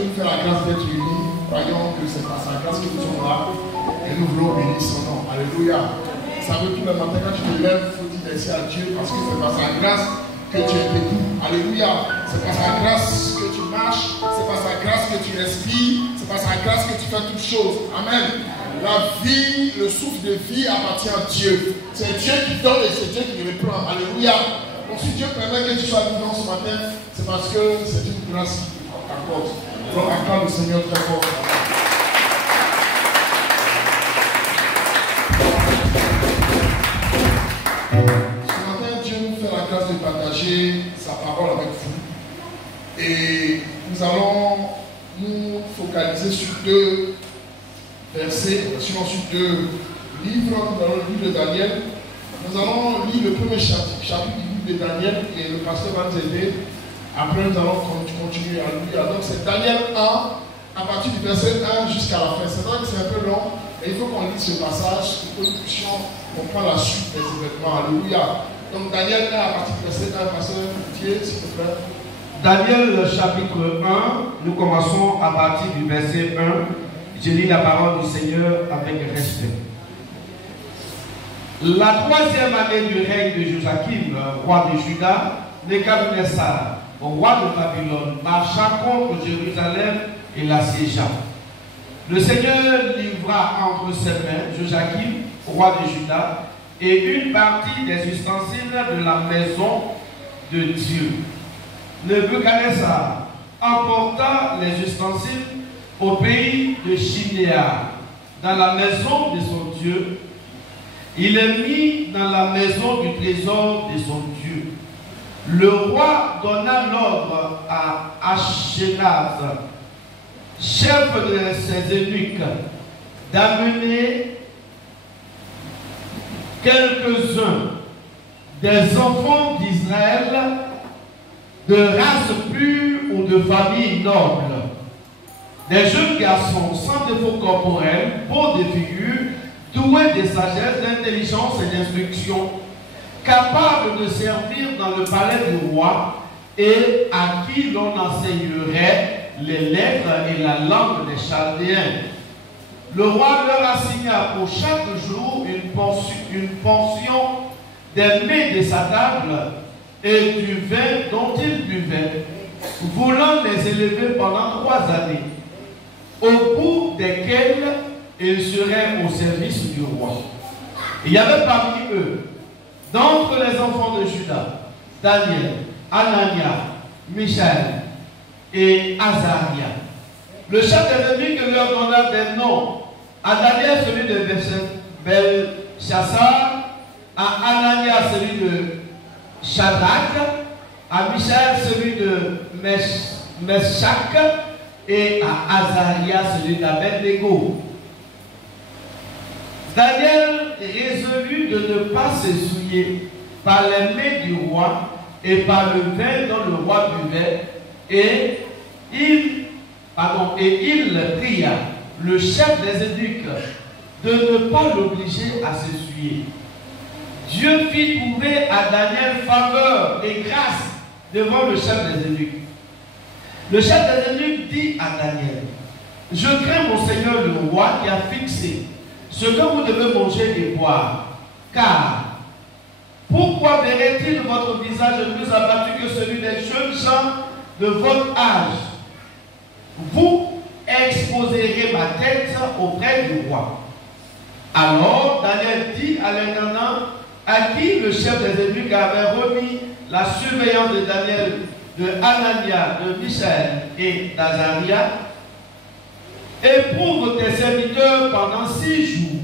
Dieu nous fait la grâce d'être unis. Croyons que c'est par sa grâce que nous sommes là. Et nous voulons bénir son nom. Alléluia. Vous savez, tous les matins, quand tu te lèves, il faut dire merci à Dieu parce que c'est par sa grâce que tu es debout. Alléluia. C'est par sa grâce que tu marches. C'est par sa grâce que tu respires. C'est par sa grâce que tu fais toutes choses. Amen. La vie, le souffle de vie appartient à Dieu. C'est Dieu qui donne et c'est Dieu qui reprend. Alléluia. Donc si Dieu permet que tu sois vivant ce matin, c'est parce que c'est une grâce qu'on t'accorde. Donc acclame le Seigneur très fort. Ce matin, Dieu nous fait la grâce de partager sa parole avec vous. Et nous allons nous focaliser sur deux versets, sinon sur deux livres. Nous allons lire le Daniel. Nous allons lire le premier chapitre du livre de Daniel et le pasteur va nous aider. Après, nous allons continuer à lire. Donc, c'est Daniel 1, à partir du verset 1 jusqu'à la fin. C'est vrai que c'est un peu long, mais il faut qu'on lise ce passage pour que nous puissions comprendre la suite des événements. Alléluia. Donc, Daniel 1, à partir du verset 1, pasteur Dieu, s'il te plaît. Daniel chapitre 1, nous commençons à partir du verset 1. Je lis la parole du Seigneur avec respect. La troisième année du règne de Joachim, roi de Juda, Nebuchadnezzar, roi de Babylone, marcha contre Jérusalem et l'assiégea. Le Seigneur livra entre ses mains Joachim, roi de Juda, et une partie des ustensiles de la maison de Dieu. Nebuchadnezzar emporta les ustensiles au pays de Chinéa, dans la maison de son Dieu. Il est mis dans la maison du trésor de son Dieu. Le roi donna l'ordre à Ashénaz, chef de ses eunuques, d'amener quelques-uns des enfants d'Israël de race pure ou de famille noble, des jeunes garçons sans défaut corporel, beaux de figure, doués de sagesse, d'intelligence et d'instruction, capables de servir dans le palais du roi et à qui l'on enseignerait les lettres et la langue des Chaldéens. Le roi leur assigna pour chaque jour une portion des mets de sa table et du vin dont ils buvaient, voulant les élever pendant 3 années, au bout desquelles ils seraient au service du roi. Il y avait parmi eux, d'entre les enfants de Juda, Daniel, Anania, Michaël et Azaria. Le chef des eunuques leur donna des noms. À Daniel, celui de Belchassar, à Anania, celui de Shadrach, à Michaël, celui de Meshach, et à Azaria, celui d'Abednego. Daniel résolut de ne pas se souiller par les mains du roi et par le vin dont le roi buvait, et il pria le chef des eunuques de ne pas l'obliger à se souiller. Dieu fit trouver à Daniel faveur et grâce devant le chef des eunuques. Le chef des eunuques dit à Daniel: je crains mon Seigneur le roi qui a fixé ce que vous devez manger et boire, car pourquoi verrait-il votre visage plus abattu que celui des jeunes gens de votre âge? Vous exposerez ma tête auprès du roi. Alors Daniel dit à l'intendant à qui le chef des eunuques avait remis la surveillance de Daniel, de Anania, de Michaël et d'Azaria: éprouve tes serviteurs pendant 6 jours,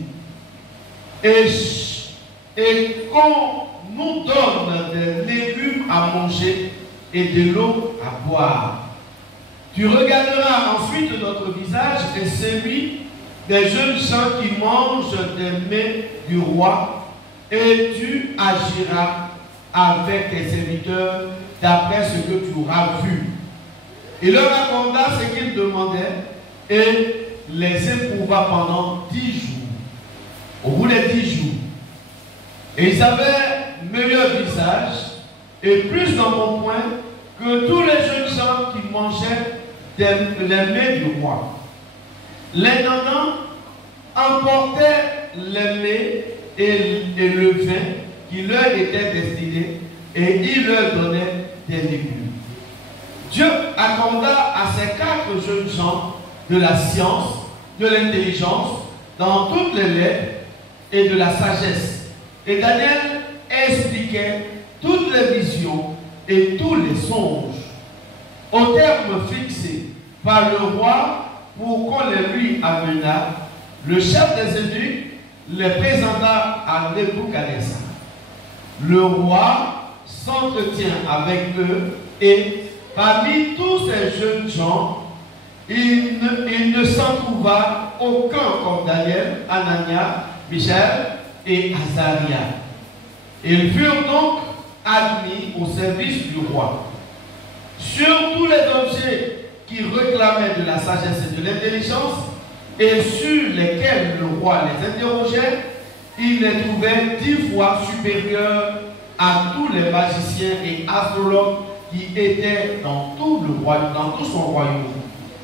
et qu'on nous donne des légumes à manger et de l'eau à boire. Tu regarderas ensuite notre visage et celui des jeunes gens qui mangent des mets du roi, et tu agiras avec tes serviteurs d'après ce que tu auras vu. Il leur accorda ce qu'ils demandaient et les éprouva pendant 10 jours. Au bout des 10 jours, et ils avaient meilleur visage et plus d'embonpoint que tous les jeunes gens qui mangeaient les mains du roi. Les nanans emportaient les mets et le vin qui leur était destiné et ils leur donnaient des légumes. Dieu accorda à ces 4 jeunes gens de la science, de l'intelligence, dans toutes les lettres et de la sagesse. Et Daniel expliquait toutes les visions et tous les songes au terme fixé par le roi pour qu'on les lui amenât. Le chef des eunuques les présenta à Nebuchadnezzar. Le roi s'entretient avec eux et parmi tous ces jeunes gens, il ne s'en trouva aucun comme Daniel, Anania, Michel et Azaria. Ils furent donc admis au service du roi. Sur tous les objets qui réclamaient de la sagesse et de l'intelligence, et sur lesquels le roi les interrogeait, il les trouvait 10 fois supérieurs à tous les magiciens et astrologues qui étaient dans tout son royaume.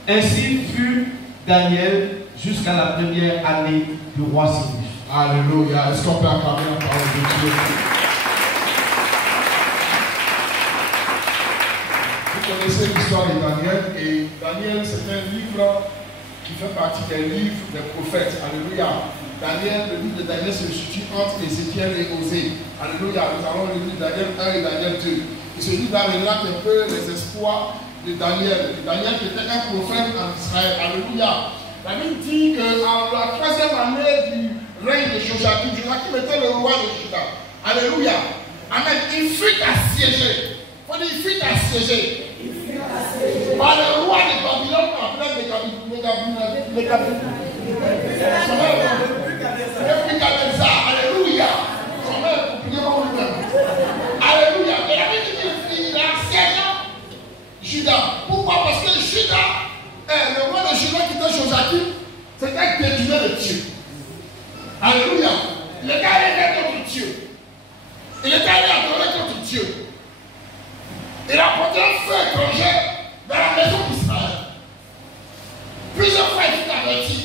Ainsi fut Daniel jusqu'à la première année du roi Cyrus. Alléluia. Est-ce qu'on peut acclamer la parole de Dieu? Vous connaissez l'histoire de Daniel, et Daniel, c'est un livre qui fait partie des livres des prophètes. Alléluia. Daniel, le livre de Daniel se situe entre Ézéchiel et Osée. Alléluia. Nous avons le livre de Daniel 1 et Daniel 2. Et ce livre relate un peu les espoirs de Daniel. Daniel était un prophète en Israël. Alléluia. La Bible dit qu'en la 3e année du règne de Joachim était le roi de Juda. Alléluia. Amen. Il fut assiégé. On dit il fut assiégé. Par le roi de Babylone appelé Nebuchadnezzar. Alléluia. Alléluia. Et la Bible dit qu'il assiégé Juda. Pourquoi? Parce que Juda, le roi de Juda qui était Joachim, c'était détourné de Dieu. Alléluia. Il était allé contre Dieu. Il était allé adorer contre Dieu. Il a porté un feu étranger dans la maison d'Israël. Plusieurs fois il fut averti,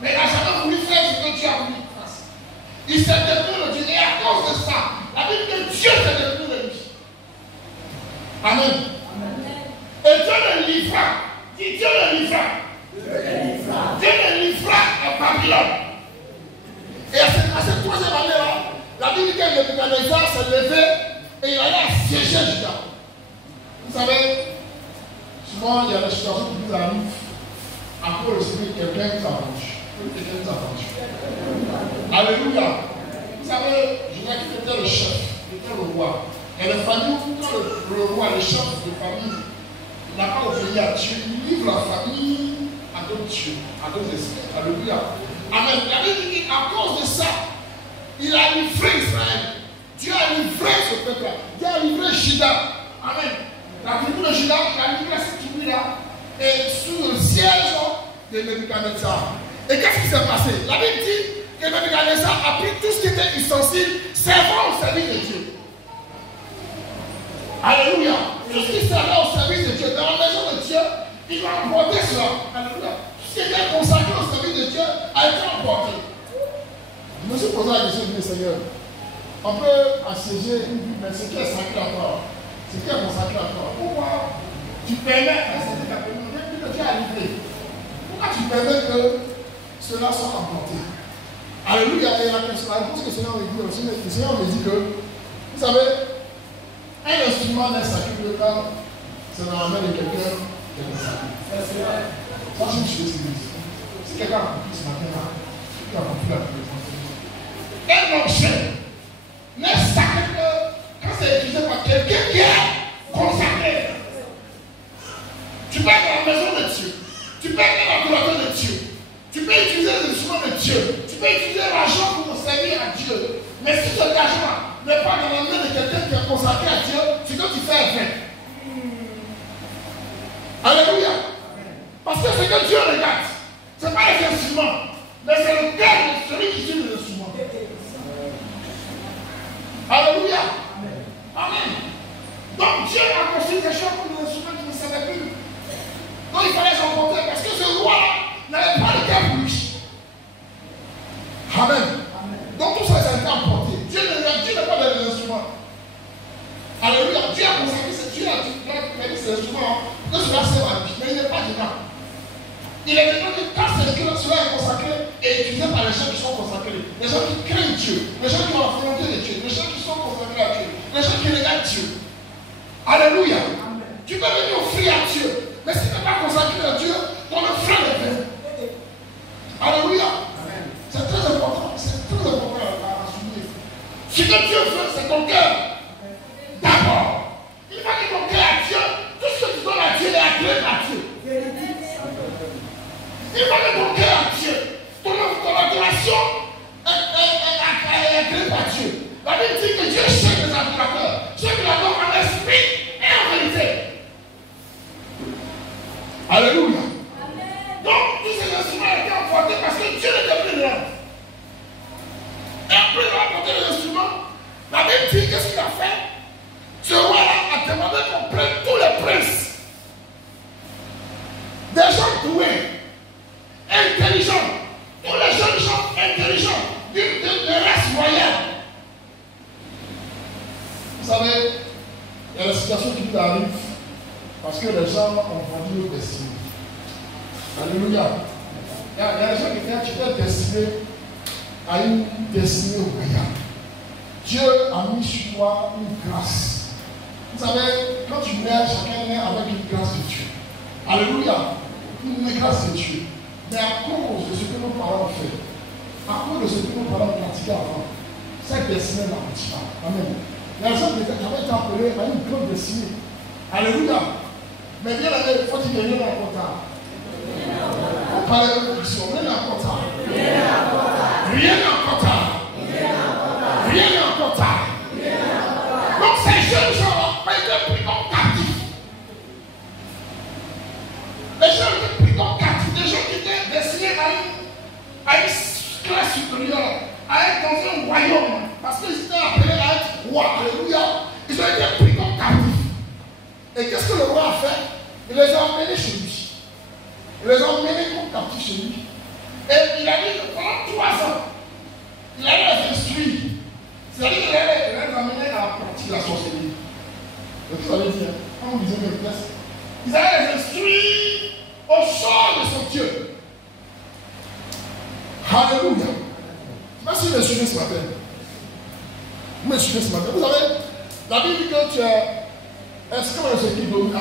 mais il n'a jamais voulu faire ce que Dieu a voulu qu'il fasse. Il s'est détourné de Dieu, et à cause de ça, la Bible dit que Dieu s'est détourné de lui. Amen. Et Dieu le livra. Dit Dieu le livra. Dieu le livra à Babylone. Et à cette 3e année-là, la Bible dit que Nebuchadnezzar s'est levé et il allait assiéger Juda. Vous savez, souvent il y a des situations qui nous arrivent à cause de quelqu'un qui s'approche. Quelqu'un qui s'approche. Alléluia. Vous savez, Joachim était le chef, il était le roi. Et les familles, quand le roi, le chef de famille, n'a pas obéi à Dieu, il livre la famille à d'autres dieux, à d'autres esprits. Alléluia. Amen. La Bible dit qu'à cause de ça, il a livré Israël. Dieu a livré ce peuple-là. Dieu a livré Juda. Amen. La tribu de Juda a livré cette tribu-là et sous le siège de Nebuchadnezzar. Et qu'est-ce qui s'est passé? La Bible dit que Nebuchadnezzar a pris tout ce qui était ustensile servant au service de Dieu. Alléluia. Tout ce qui servait au service de Dieu, dans la maison de Dieu, il va emporter cela. Alléluia. Tout ce qui était consacré au service de Dieu a été emporté. Je me suis posé la question du Seigneur. On peut assiéger une vie, mais ce qui est sacré à toi, ce qui est consacré à toi, pourquoi tu permets à cette catégorie que Dieu a livré? Pourquoi tu permets que cela soit emporté? Alléluia. Et la réponse que le Seigneur me dit, le Seigneur me dit que, vous savez, un instrument d'un sacré de temps, c'est dans la main de quelqu'un qui est consacré. Ça, je me suis dit, si quelqu'un a compris ce matin-là, qui a compris la présence. Un objet n'est sacré que quand c'est utilisé par quelqu'un qui est consacré. Tu peux être dans la maison de Dieu, tu peux être dans l'adorateur de Dieu, tu peux utiliser les instruments de Dieu, tu peux utiliser l'argent pour servir à Dieu. Mais si cet argent n'est pas dans la main de quelqu'un qui est consacré à Dieu, c'est que tu fais un vain. Alléluia. Parce que ce que Dieu regarde, ce n'est pas les instruments, mais c'est le cœur de celui qui utilise les instruments. Alléluia. Amen. Donc Dieu a construit des choses pour les instruments qui ne savaient plus. Donc il fallait s'emporter parce que ce roi n'avait pas le cœur pour lui. Amen. Donc tout ça, ça a été emporté. Dieu n'est pas dans les instruments. Alléluia. Dieu a consacré Dieu a dit ces instruments que cela sert à lui. Mais il n'est pas dedans. Il est dedans que quand cela est consacré et utilisé par les gens qui sont consacrés, les gens qui craignent Dieu, les gens qui ont la volonté de Dieu, les gens qui sont consacrés à Dieu, les gens qui regardent Dieu. Alléluia. Tu peux venir offrir à Dieu, mais si tu n'es pas consacré à Dieu, ton offrande est vaine. Alléluia. C'est très important. C'est très important à souligner. Ce que Dieu veut, c'est ton cœur. D'abord, il va que ton cœur à Dieu, tout ce que tu donnes à Dieu est agréé à Dieu. Il va que ton cœur à Dieu, ton adoration est agréée par Dieu. La Bible dit que Dieu cherche les adorateurs, ceux qui l'adorent en esprit et en vérité. Alléluia. Donc, tous ces instruments étaient emportés parce que Dieu n'était plus là. Et après avoir apporté les instruments, la Bible dit qu'est-ce qu'il a fait? Ce roi-là a demandé qu'on prenne tous les princes, des gens doués, intelligents, tous les jeunes gens intelligents, de race royale. Vous savez, il y a la situation qui nous arrive parce que les gens ont vendu leur destinée. Alléluia. Il y a des gens qui étaient destinés à une destinée royale. Dieu a mis sur toi une grâce. Vous savez, quand tu nais, chacun naît avec une grâce de Dieu. Alléluia. Une grâce de Dieu. Mais à cause de ce que nos parents ont fait, à cause de ce que nos parents ont pratiqué avant, cette destinée n'aboutit pas. Amen. Il y a des gens qui avaient été appelés à une grande destinée. Alléluia. Mais bien, il faut dire rien encore tard. On parle de l'opposition. Rien n'est encore tard. Rien n'est encore tard. Rien n'est encore tard. Donc ces jeunes gens ont été pris comme captifs. Les gens ont été pris comme captifs. Des gens qui étaient destinés à une classe supérieure, à être dans un royaume. Parce qu'ils étaient appelés à être rois. Alléluia. Ils ont été pris comme captifs. Et qu'est-ce que le roi a fait? Il les a emmenés chez lui. Il les a emmenés comme captifs chez lui. Et il a dit que pendant 3 ans, il allait les instruire. C'est-à-dire qu'il allait les amener à pratiquer la sorcellerie. Et vous savez dire, quand vous lisez mes textes, ils allaient les instruire au sort de son Dieu. Alléluia. Je ne sais pas si vous me suivez ce matin. Vous me suivez ce matin. Vous savez, la Bible dit que tu es esclave de ce qui domine à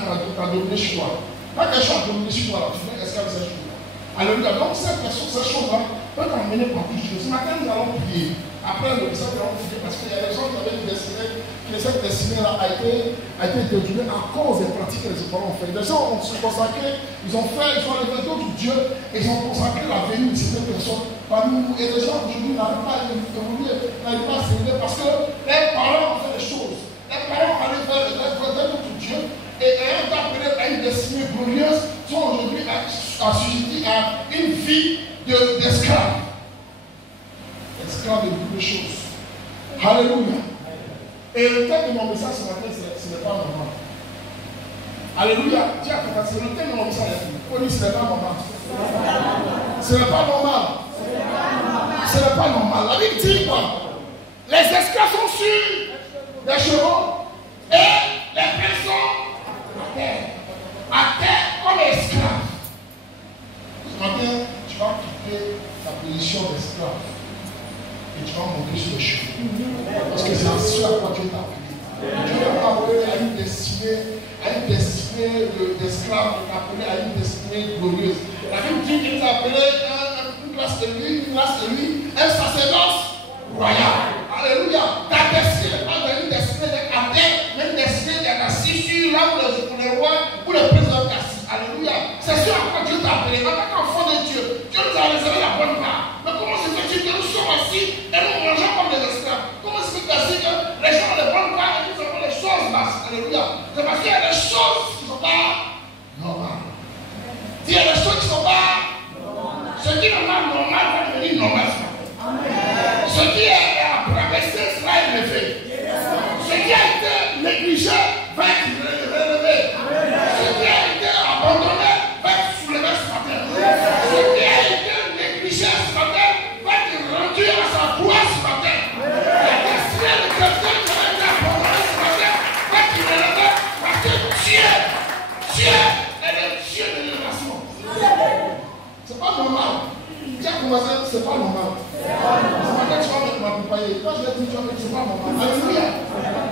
dominer chez toi. Quand quelqu'un a dominé chez toi, tu es esclave de ces choses-là. Alléluia. Donc ces choses-là peuvent t'emmener partout. Ce matin, nous allons prier. Après le message, nous allons prier parce qu'il y a des gens qui avaient une destinée, que cette destinée-là a été détournée à cause des pratiques que les parents ont fait. Les gens ont se consacré, ils ont levé d'autres dieux, et ils ont consacré la venue de certaines personnes parmi nous. Et les gens aujourd'hui n'arrivent pas à évoluer, n'arrivent pas à s'élever parce que les parents ont fait des choses. Les parents allaient vers d'autres dieux. Et ayant été appelés à une destinée glorieuse, sont aujourd'hui assujettis à une vie d'esclaves. Esclaves de beaucoup de choses. Alléluia. Et le thème de mon message ce matin, ce n'est pas normal. Alléluia. Dis à ton c'est le thème de mon message. On dit ce n'est pas normal. Ce n'est pas normal. Ce n'est pas normal. La Bible dit quoi? Les esclaves sont sur les chevaux et les personnes à terre comme esclave. Ce matin, tu vas quitter ta position d'esclave et tu vas monter sur les cheveux. Parce que c'est ce à quoi Dieu t'a appelé. Dieu t'a appelé à une destinée d'esclave, t'a appelé à une destinée glorieuse. La Bible dit qu'il t'a appelé une classe de lui, un sacerdoce royal. Alléluia. Ta destinée n'est pas une destinée à terre, mais une destinée d'être assis sur là où les rois ou les présidents assis. Alléluia. C'est ce à quoi Dieu t'a appelé. En tant qu'enfant de Dieu, Dieu nous a réservé la bonne part. Mais comment se fait-il que nous sommes assis et nous mangeons comme des esclaves? Comment se fait-il que les gens ont les bonnes parts et nous avons les choses basses? Alléluia. C'est parce qu'il y a des choses qui ne sont pas normales. Il y a des choses qui ne sont pas normales. Ce qui n'est pas normal va devenir normal. Ce qui est rabaissé sera élevé. Ce qui a été négligé va être relevé. Ce qui a été abandonné va pas normal. Alléluia.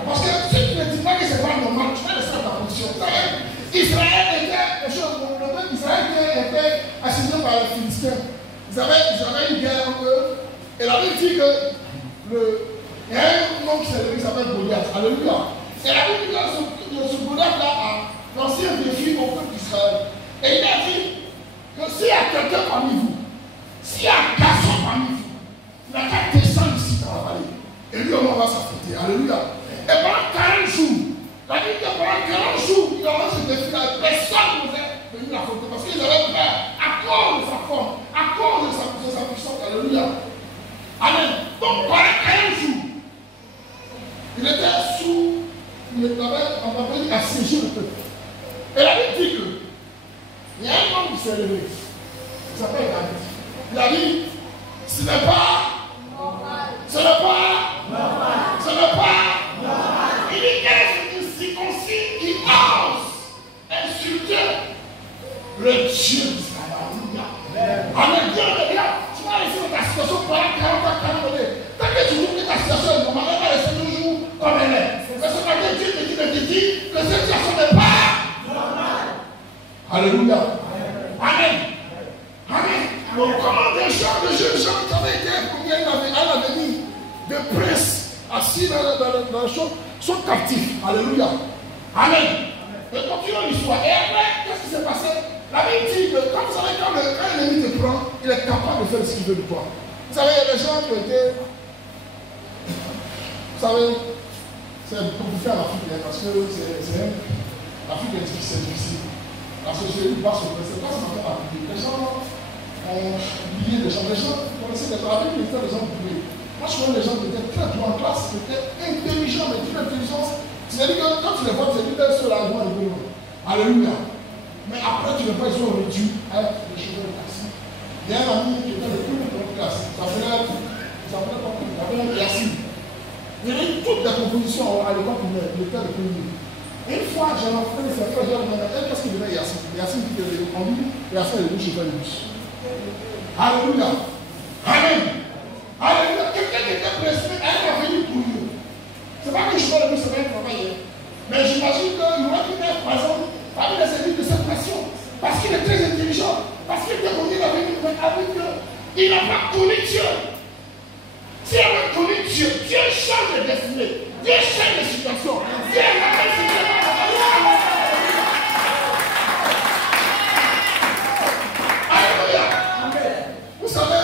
Parce que si tu ne dis pas que c'est pas normal, tu vas rester dans ta position. Vous savez, Israël était, le peuple d'Israël était assigné par les Philistins. Ils avaient une guerre entre eux. Et la Bible dit que il y a un homme qui s'appelle Goliath. Alléluia. Et la Bible dit que ce Goliath-là a lancé un défi au peuple d'Israël. Et il a dit que s'il y a quelqu'un parmi vous, s'il y a un garçon parmi vous, il n'a qu'à descendre ici dans la vallée. Et lui, on va s'affronter. Alléluia. Et pendant 40 jours, la Bible dit que pendant 40 jours, il a lancé ce défi-là. Personne ne pouvait venir l'affronter parce qu'ils avaient peur à cause de sa forme, à cause de sa puissance. Alléluia. Amen. Donc, pendant 40 jours, il était sous, on avait assiégé le peuple. Et la Bible dit que il y a un homme qui s'est levé. Il s'appelle David. Il a dit, ce n'est pas normal. Ce n'est pas normal. Ce n'est pas normal. Il dit qu'est-ce qu'une circoncis qui ose insulter le Dieu d'Israël. Amen. Dieu de Dieu. Tu vas laisser ta situation pendant 40 ans, 40 années. Tant que tu trouves que ta situation est normale, elle va rester toujours comme elle est. Parce que quand Dieu te dit que cette situation n'est pas normale. Alléluia. Amen. Amen. Donc, comment des jeunes gens qui avaient été combien à l'avenir de princes assis dans la chambre sont captifs. Alléluia. Amen. Et continuons l'histoire. Et après, qu'est-ce qui s'est passé? La Bible dit que, comme vous savez, quand l'ennemi te prend, il est capable de faire ce qu'il veut de toi. Vous savez, il y a des gens qui ont été. Vous savez, c'est compliqué à l'Afrique, parce que l'Afrique est difficile. La société basse au c'est pas ce qu'on a appris. Les gens ont oublié des gens. Les gens connaissaient des gens. La Bible était des gens oubliés. Moi, je connais des gens qui étaient très doués en classe, qui étaient intelligents, mais d'une intelligence. C'est-à-dire que quand tu les vois, tu dis que c'est la loi de Dieu. Alléluia. Mais après, tu ne vois pas, ils ont réduit avec les cheveux de taxi. Il y a un ami qui était le plus de notre classe. Il s'appelait Yassine. Il y avait toutes les compositions à l'époque où il était le premier. Une fois, j'ai rencontré ses frères, j'ai demandé qu'est-ce qu'il venait Yassine. Yassine qui était en lui, Yassine est venu chez le bus. Alléluia. Amen. Alléluia. Quelqu'un qui était pressé, elle va venir pour nous. C'est pas que je vois le bus, c'est pas un travail. Mais j'imagine qu'il aurait pu être présent parmi les services de cette nation. Parce qu'il est très intelligent. Parce qu'il était connu avec Dieu. Il n'a pas connu Dieu. S'il avait connu Dieu, Dieu change de destinée. Dieu change de situation. Dieu rappelle ce Dieu. Alléluia. Vous savez,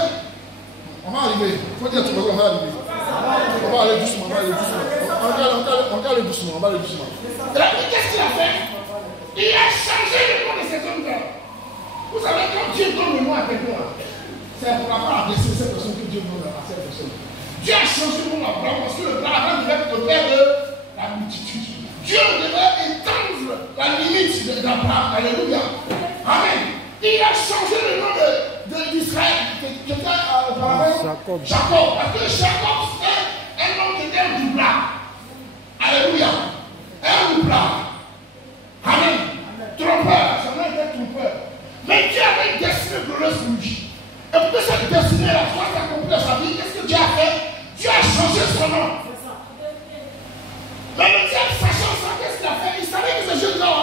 on va arriver. Il faut dire tout le monde, on va arriver. On va aller doucement, on va aller doucement. On va aller doucement, on va aller doucement. Et là, qu'est-ce qu'il a fait? Il a changé le nom de cet homme-là. Vous savez, quand Dieu donne le nom à quelqu'un, c'est pour avoir adressé cette personne que Dieu donne à cette personne. Dieu a changé le nom d'Abraham parce que Abraham devait être le père de la multitude. Dieu devait étendre la limite d'Abraham. Alléluia. Amen. Il a changé le nom d'Israël, qui était auparavant Jacob. Parce que Jacob, c'était un homme qui était un doublard. Alléluia. Un doublard. Amen. Trompeur, ça n'a été trompeur. Mais Dieu avait une destinée glorieuse pour lui. Et pour que cette destinée-là soit accomplie dans sa vie, qu'est-ce que Dieu a fait? Dieu a changé son nom. Mais le Dieu, sachant ça, qu'est-ce qu'il a fait? Il savait que ces jeunes-là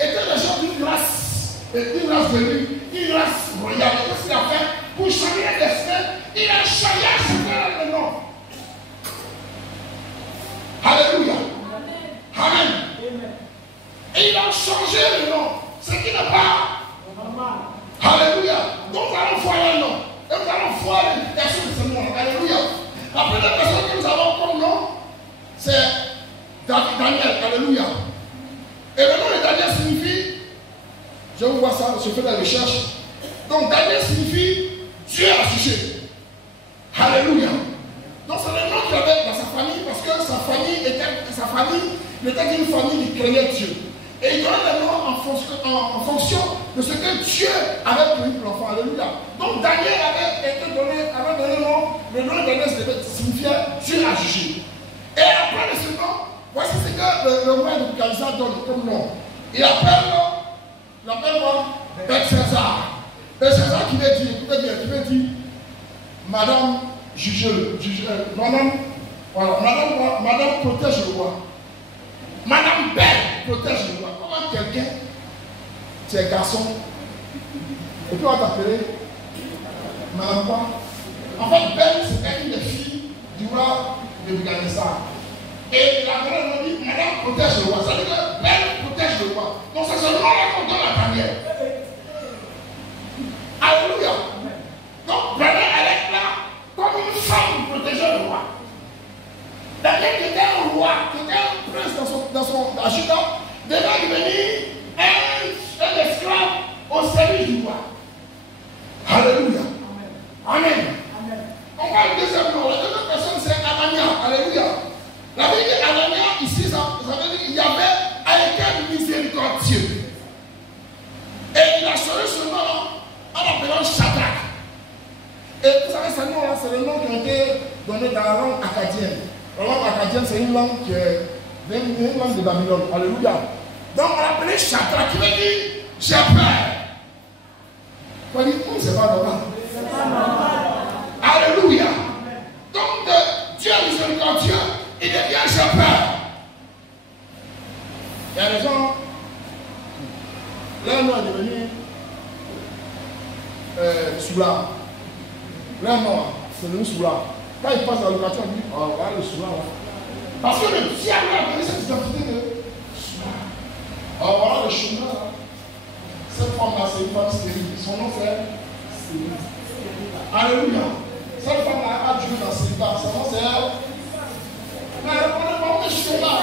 étaient des gens d'une race vénue, une race royale. Qu'est-ce qu'il a fait? Pour changer la destinée, il a changé à chacun le nom. Alléluia. Amen. Et il a changé le nom. Ce qui n'est pas normal. Alléluia. Donc nous allons voir un nom. Et nous allons voir l'implication de ce nom. Alléluia. La première personne que nous avons comme nom, c'est Daniel. Alléluia. Et le nom de Daniel signifie, je vous vois ça, je fais la recherche. Donc Daniel signifie Dieu a jugé. Alléluia. Donc c'est le nom qu'il avait dans sa famille parce que sa famille était une famille qui craignait Dieu. Et il donnait le nom en fonction de ce que Dieu avait prévu pour l'enfant. Alléluia. Donc Daniel avait donné le nom. Le nom de Daniel signifiait Dieu a jugé. Et après ce nom, voici ce que le roi de Belshazzar donne comme nom. Il appelle quoi? Belshazzar. Belshazzar qui veut dire, Madame, juge-le. Madame, Voilà, madame protège le roi. Madame Belle protège le roi. Comment quelqu'un, tu es garçon, et puis on va t'appeler Madame quoi? En fait, Belle, c'était une des filles du roi de Bouganesar. Et la parole m'a dit, Madame protège le roi. Ça veut dire que Belle protège le roi. Donc c'est ce nom-là qu'on donne la carrière. Alléluia. Donc Belle, elle est là comme une femme pour protéger le roi. Quelqu'un qui était un roi, qui était un prince dans son Juda, devait devenir un esclave au service du roi. Alléluia. Amen. On va le deuxième nom. La deuxième personne, c'est Anania. Alléluia. La vie d'Anania, ici, ça veut dire qu'il y avait un miséricordieux. Et il a changé ce nom en l'appelant Shadrach. Et vous savez, ce nom-là, c'est le nom qui a été donné dans la langue acadienne. La langue acadienne, c'est une langue qui est une langue de Babylone. Alléluia. Donc, on l'appelait Shadrach, qui veut dire j'ai peur. On dit, c'est pas normal. Alléluia. Donc, Dieu miséricordieux, il devient j'ai peur. Il y a des gens, l'un est devenu Soula. L'un c'est devenu Soula. Quand il passe dans la location, il dit, oh, voilà le Soula. Parce que le diable a donné cette identité de Soula. Oh, voilà le chemin là. Cette femme-là, c'est une femme stérile. Son nom c'est Stérile. Alléluia. Cette femme-là a Dieu dans ses pas. Son nom c'est elle. Mais elle ne connaît pas le chemin.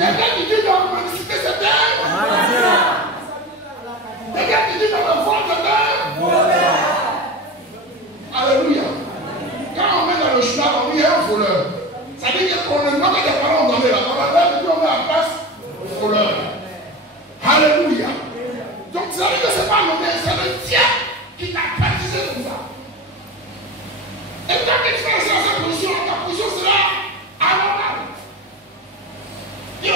Quelqu'un qui dit dans l'humanité, c'est un. Quelqu'un qui dit dans la foi, c'est un. Alléluia. Quand on met dans le chemin, on dit un voleur. Ça veut dire qu'on ne met pas des paroles données là. On va faire et puis on met en place voleur. Alléluia. Donc ça veut dire que ce n'est pas nommé, c'est le diable qui t'a baptisé comme ça. Et quand tu fais ça, ta position sera anormale. Il y a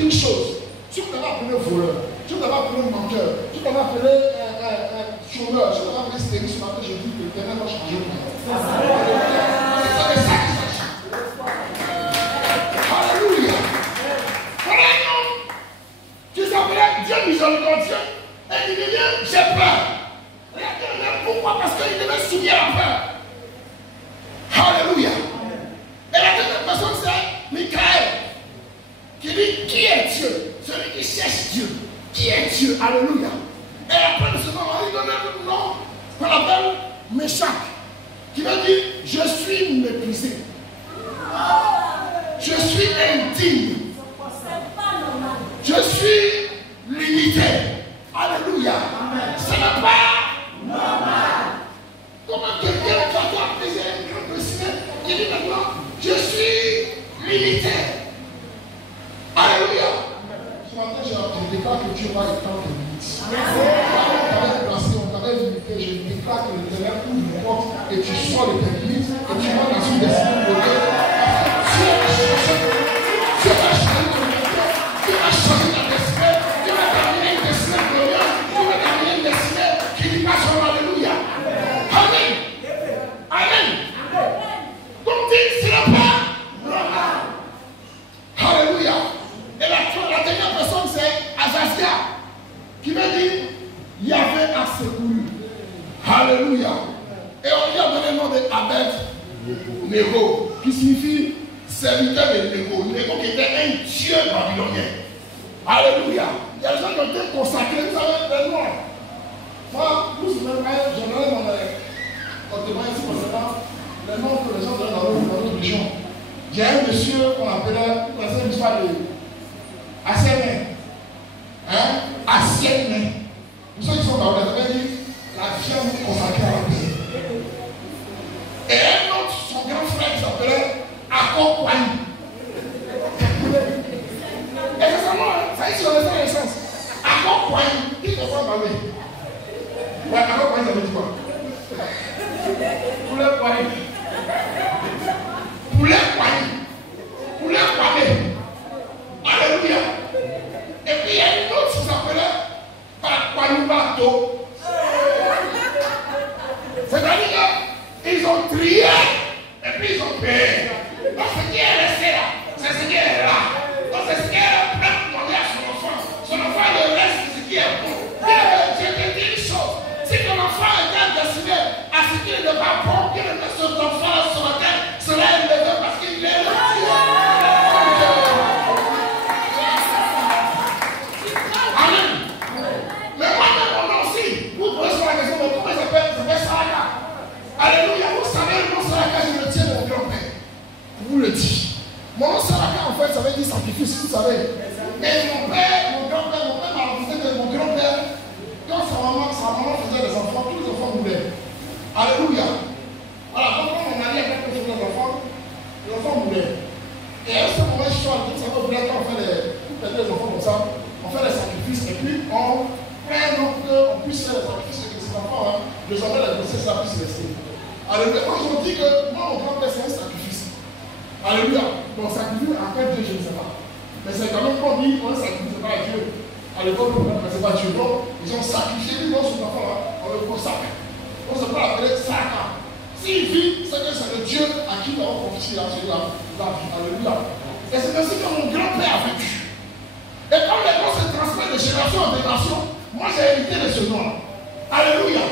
une chose. Si vous t'avez appelé voleur, si vous t'avez appelé menteur, si vous t'avez appelé chômeur, si vous t'avez appelé stérile ce matin, je dis que l'Éternel va changer le monde. C'est ça qui satisfaction. Alléluia. Voilà un homme qui s'appelait Dieu miséricordieux et il dit j'ai peur. Regardez pourquoi? Parce qu'il devait subir la peur. Alléluia. Et la deuxième personne c'est Michael. Qui dit qui est Dieu? Celui qui cherche Dieu. Qui est Dieu? Alléluia. Et après de ce moment, il donne un nom qu'on appelle Meshach. Qui veut dire je suis méprisé. Je suis indigne. Je suis limité. Alléluia. Ce n'est pas normal. Comment quelqu'un qui a apprécié un grand président qui dit maintenant je suis limité. Alléluia. Ce matin, je déclare que Dieu va étendre les limites. On t'avait placé, on t'avait limité. Je déclare que l'Éternel ouvre une porte et tu sors de tes limites et tu vas dans une destinée de Dieu. Dieu va changer ton métier. Dieu va changer ta destinée. Dieu va terminer une destinée glorieuse. Dieu va terminer une destinée qui dit pas son Alléluia. Amen. Amen. Donc, ce n'est pas normal. Alléluia. Et la dernière personne, c'est Azazia, qui veut dire il y avait à secouru. Alléluia. Et on lui a donné le nom de Abed Nego, qui signifie serviteur de Nego. Nego qui était un dieu babylonien. Alléluia. Il y a des gens qui ont été consacrés, vous savez, les noirs. Moi, vous savez, j'en ai mon témoin ici concernant les noms que les gens donnent dans notre religion. Il y a un monsieur qu'on appelait, c'est une histoire de Assienne. Hein? Assienne. Pour ceux qui sont dans le dit, la viande consacrée à la paix. quoi quoi. Et c'est ça, ça y est, sur le sens. À quoi quoi, qui te voit ma mère? Ouais, à quoi quoi, ça veut dire quoi? Poulet quoi? Poulet quoi? Poulet quoi? Alléluia. Et puis il y a une autre qui s'appelait Paqualubato. C'est-à-dire qu'ils ont trié et puis ils ont payé. Donc ce qui est resté là, c'est ce qui est là. Donc c'est ce qui est prêt pour demander à son enfant. Son enfant le reste de ce qui est bon. Je te dis une chose. Si ton enfant est destiné à ce qu'il ne va pas bon, qu'il ne son enfant sur la terre sera élevé parce qu'il est le Dieu. Amen. Mais moi, mon nom aussi, vous pouvez se la question, mais comment il s'appelle? Ça s'appelle Saraka. Alléluia. Vous savez, le nom Saraka, je le tiens de mon grand-père. Vous le dites. Mon nom Saraka, en fait, ça veut dire sacrifice, vous savez. Et mon père m'a raconté que mon grand-père, quand sa maman faisait des enfants, tous les enfants mouraient. Alléluia. Voilà, donc quand on allait avec les enfants mouraient. Et à ce moment, je suis en train de savoir, quand on fait les enfants comme ça, on fait les sacrifices et puis on fait qu'on puisse faire les sacrifices et que ces enfants, désormais la grossesse là puisse rester. Alléluia. Quand on dit que moi, mon grand-père, c'est un sacrifice. Alléluia. Donc, sacrifice à quel Dieu, je ne sais pas. Mais c'est quand même qu'on dit qu'on ne sacrifie pas à Dieu. À l'époque, on ne connaissait pas Dieu. Donc, ils ont sacrifié lui, son enfant là, on le consacre. On se peut l'appeler Saraka. S'il vit, c'est que c'est le Dieu à qui nous avons confié la vie. Alléluia. Et c'est ainsi que mon grand-père a vécu. Et comme les noms se transmettent de génération en génération, moi j'ai hérité de ce nom-là. Alléluia.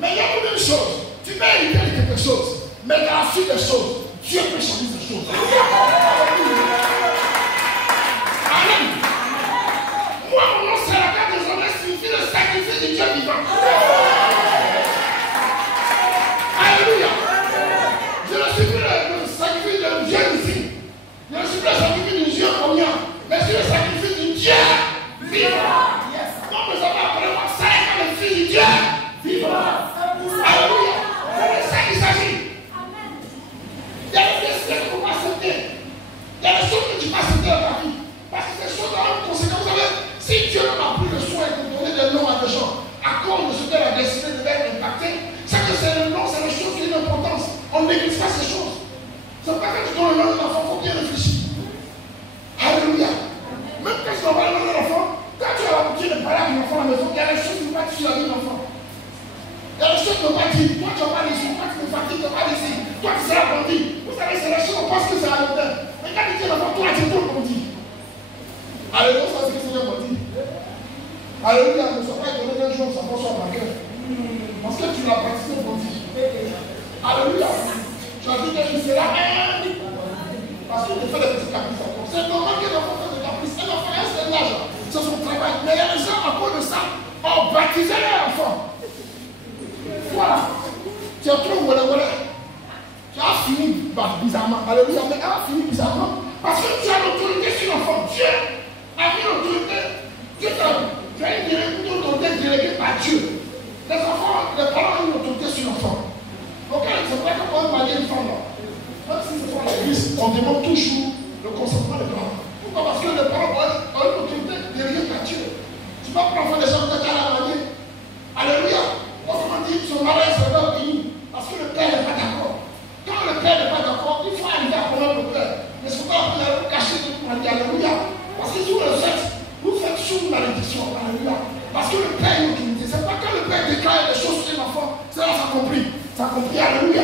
Mais il y a une chose. Tu peux hériter de quelque chose. Mais dans la suite des choses, Dieu peut changer ces choses. Amen. Moi, mon nom Saraka désormais signifie le sacrifice du Dieu vivant. Alléluia. Je ne suis plus le sacrifice de Dieu ici. Je ne suis plus le sacrifice du Dieu commun. Mais je suis le sacrifice du Dieu vivant. Donc nous avons appelé moi Saraka, le fils du Dieu vivant. Alléluia. C'est de ça qu'il s'agit. Il y a des décisions qu'il ne faut pas accepter. Il y a des choses que tu ne peux pas accepter dans ta vie. Parce que ces choses ont une conséquence. Vous savez, si Dieu n'a plus le soin de donner des noms à des gens, à cause de ce qu'elle a décidé de faire impacter, c'est que c'est le nom, c'est les choses qui ont une importance. On ne néglige pas ces choses. C'est pas que tu donnes le nom d'un enfant, il faut bien réfléchir. Alléluia. Même quand tu dois parler de l'enfant, quand tu as l'habitude de parler avec l'enfant à la maison, il y a des choses qui ne vont pas sur la vie de l'enfant. Il y a des choses qui ne vont pas dire. Toi, tu vas pas ici. Toi, tu me fatigues, tu vas pas ici. Toi, tu seras bandit. Vous savez, c'est les choses, on pense que c'est à l'auteur. Mais quand tu dis l'enfant, toi, tu es tout le bandit. Alléluia, ça c'est ce que c'est le bandit. Alléluia, ne sois pas étonné d'un jour, ça va soit vainqueur. Parce que tu l'as pratiqué au bandit. Alléluia. Tu as dit que tu seras un. Parce que tu fais des petits caprices encore. C'est normal que l'enfant fasse des caprices. Un enfant, c'est un âge. C'est son travail. Mais il y a des gens, à cause de ça, ont baptisé leur enfant. Voilà. Tu as trop voilà. Tu as fini bizarrement. Alléluia. Mais elle a fini bizarrement. Parce que tu as l'autorité sur l'enfant. Dieu a mis l'autorité. Dieu t'a une autorité déléguée par Dieu. Les enfants, les parents ont une autorité sur l'enfant. Donc, c'est vrai qu'on peut marier une femme là. Même si c'est pas l'église, on demande toujours le consentement des parents. Pourquoi? Parce que les parents ont une autorité déléguée par Dieu. Tu vas prendre enfant des gens que tu as la mariée. Alléluia. Autrement dit, son mariage sera béni. Parce que le père n'est pas d'accord. Quand le père n'est pas d'accord, il faut arriver à connaître le père. Mais ce n'est pas pour cacher de tout. Alléluia. Parce que si vous le faites, vous faites sous malédiction. Alléluia. Parce que le père est l'autorité. C'est pas quand le père déclare des choses sur l'enfant, c'est là que ça compris. Ça compris. Alléluia.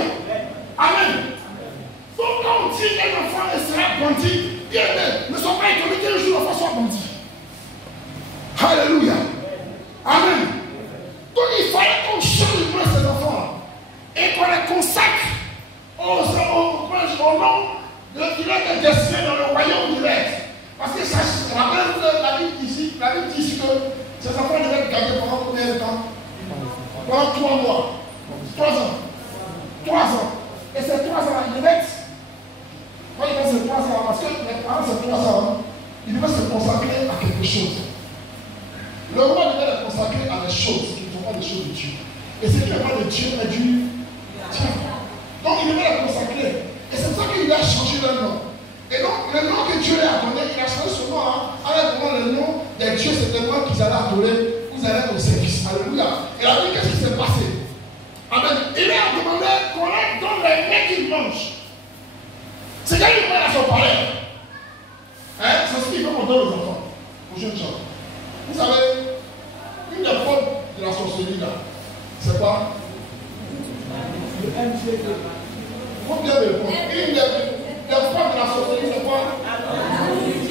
Amen. Donc quand on dit qu'un enfant sera bandit, bien aimé, ne sois pas étonné qu'un jour l'enfant soit bandit. Alléluia. Amen. Donc il fallait qu'on change ses enfants et qu'on les consacre au nom de qu'il est destiné dans le royaume de l'air. Parce que ça rappelle la Bible ici, que ces enfants devaient être gardés pendant combien de temps? Pendant 3 mois, 3 ans. 3 ans. Et ces 3 ans, ils devaient être. Moi, je pense que c'est 3 ans, parce que les parents, c'est 3 ans, ils devaient se consacrer à quelque chose. Le roi devait les consacrer à des choses qui ne sont pas des choses de Dieu. Et ce qui n'est pas de Dieu est du diable. Donc il devait les consacrer. Et c'est pour ça qu'il il a changé leur nom. Et donc, le nom que Dieu leur a donné, il a changé ce nom. En attendant le nom des dieux, c'était le nom qu'ils allaient adorer, vous allez au service. Alléluia. Et la vie, qu'est-ce qui s'est passé? Amen. Il leur a demandé qu'on leur donne les mecs qu'ils mangent. C'est quand il demande à son parler. Hein? C'est ce qu'il veut qu'on donne aux enfants, aux jeunes gens. Vous savez, une des formes de la sorcellerie là, c'est quoi? Le MGD. Faut bien répondre. Une des formes de la sorcellerie, c'est quoi?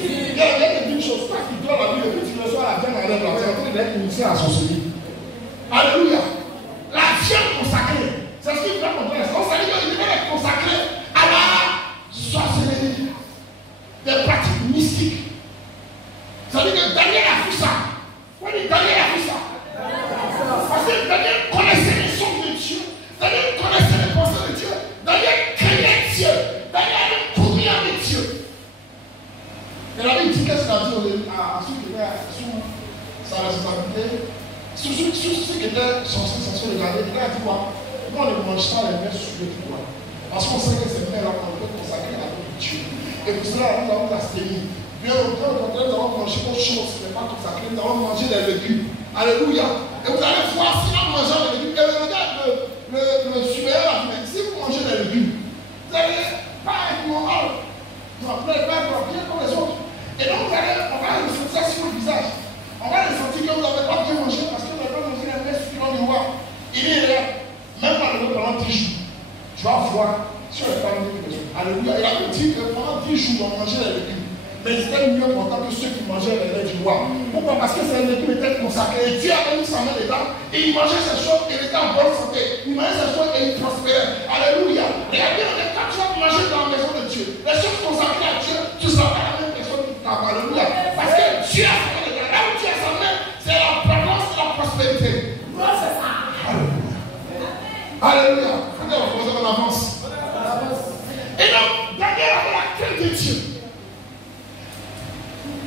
Il y a une chose, quand tu dois la vie, et puis tu reçois la viande à l'œuvre, tu es en train d'être initié à la sorcellerie. Alléluia. La viande consacrée, c'est ce qu'il veut qu'on donne. On s'est dit qu'il devait être consacré à la sorcellerie. Des pratiques mystiques. Ça veut dire que Daniel a fait ça. Pourquoi Daniel a fait ça? Parce que Daniel connaissait les sons de Dieu. Daniel connaissait les pensées de Dieu. Daniel craignait Dieu. Daniel avait couru avec Dieu. Et la Bible dit qu'est-ce qu'il a dit à ceux qui étaient sous sa responsabilité, sous ceux qui étaient censés le garder. Il a dit quoi? Nous on ne mange pas les mains sur le pouvoir. Parce qu'on sait que ces mains-là qu'on peut consacrer à notre Dieu. Et pour cela, nous avons la stérile. Bien au contraire, nous avons mangé autre chose, mais pas consacré. Nous avons mangé des légumes. Alléluia. Et vous allez voir si en mangeant les légumes, et regarde le supérieur a dit, si vous mangez des légumes, vous n'allez pas être moral. Non, vous n'allez pas être bien comme les autres. Et donc, on va ressentir ça sur le visage. On va ressentir que vous n'avez pas bien mangé parce que vous n'avez pas mangé les mains sur le miroir. Il est là, même pendant 10 jours. Tu vas voir sur les femmes de Dieu. Alléluia. Il a dit que pendant 10 jours, on mangeait les légumes. Mais c'était mieux important que ceux qui mangeaient les lait du roi. Pourquoi? Parce que ces légumes étaient consacrés. Dieu a mis sa main dedans et il mangeait ces choses et il était en bonne santé. Il mangeait ces choses et il prospérait. Alléluia. Regardez, quand tu vas manger dans la maison de Dieu, les choses consacrées à Dieu, tu ne seras pas la même personne qui t'a. Alléluia. Parce que Dieu a sa main dedans. Là où Dieu a sa main, c'est la présence et la prospérité. Alléluia. Alléluia. On avance. Et donc, Daniel avait la crainte de Dieu.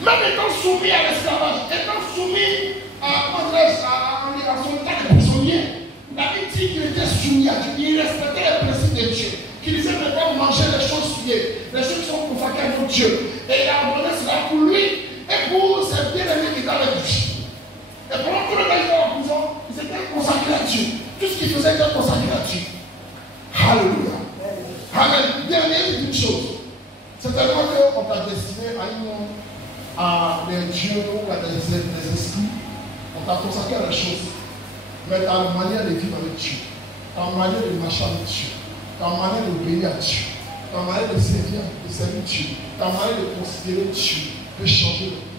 Même étant soumis à l'esclavage, étant soumis à son état de prisonnier, David dit qu'il était soumis à Dieu, il respectait les principes de Dieu, qu'il disait ne pas manger les choses souillées, les choses qui sont consacrées à notre Dieu. Et il a abandonné cela pour lui et pour ses bien-aimés qui étaient avec lui. Et pendant tout le temps qu'il était en prison, il s'était consacré à Dieu. Tout ce qu'il faisait était consacré à Dieu. Alléluia. Amen. Bien aimé, une chose. C'est tellement qu'on t'a destiné à des dieux ou à des esprits. On t'a consacré à la chose. Mais tu as une manière de vivre avec Dieu. Tu as une manière de marcher avec Dieu. Tu as une manière d'obéir à Dieu. Tu as une manière de servir Dieu. Tu as une manière de considérer Dieu. De changer le monde.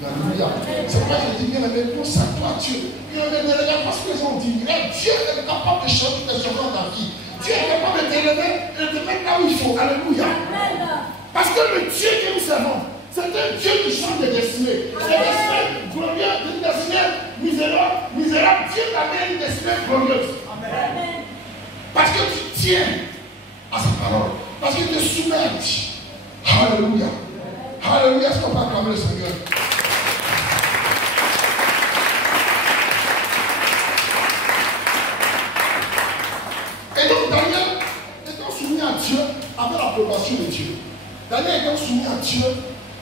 Alléluia. C'est pourquoi je dis, bien aimé, consacre-toi à Dieu. Bien aimé, ne regarde pas ce que les gens disent. Dieu est capable de changer tes choses dans ta vie. Dieu est capable de t'élever et de te mettre là où il faut. Alléluia. Parce que le Dieu que nous servons, c'est un Dieu qui change des destinées. Des destinées glorieuses, des destinées misérables. Dieu t'amène une destinée glorieuse. Amen. Parce que tu tiens à sa parole. Parce que tu te soumets à Dieu. Alléluia. Alléluia. Est-ce qu'on peut acclamer le Seigneur? Et donc Daniel, étant soumis à Dieu, avait l'approbation de Dieu. Daniel étant soumis à Dieu,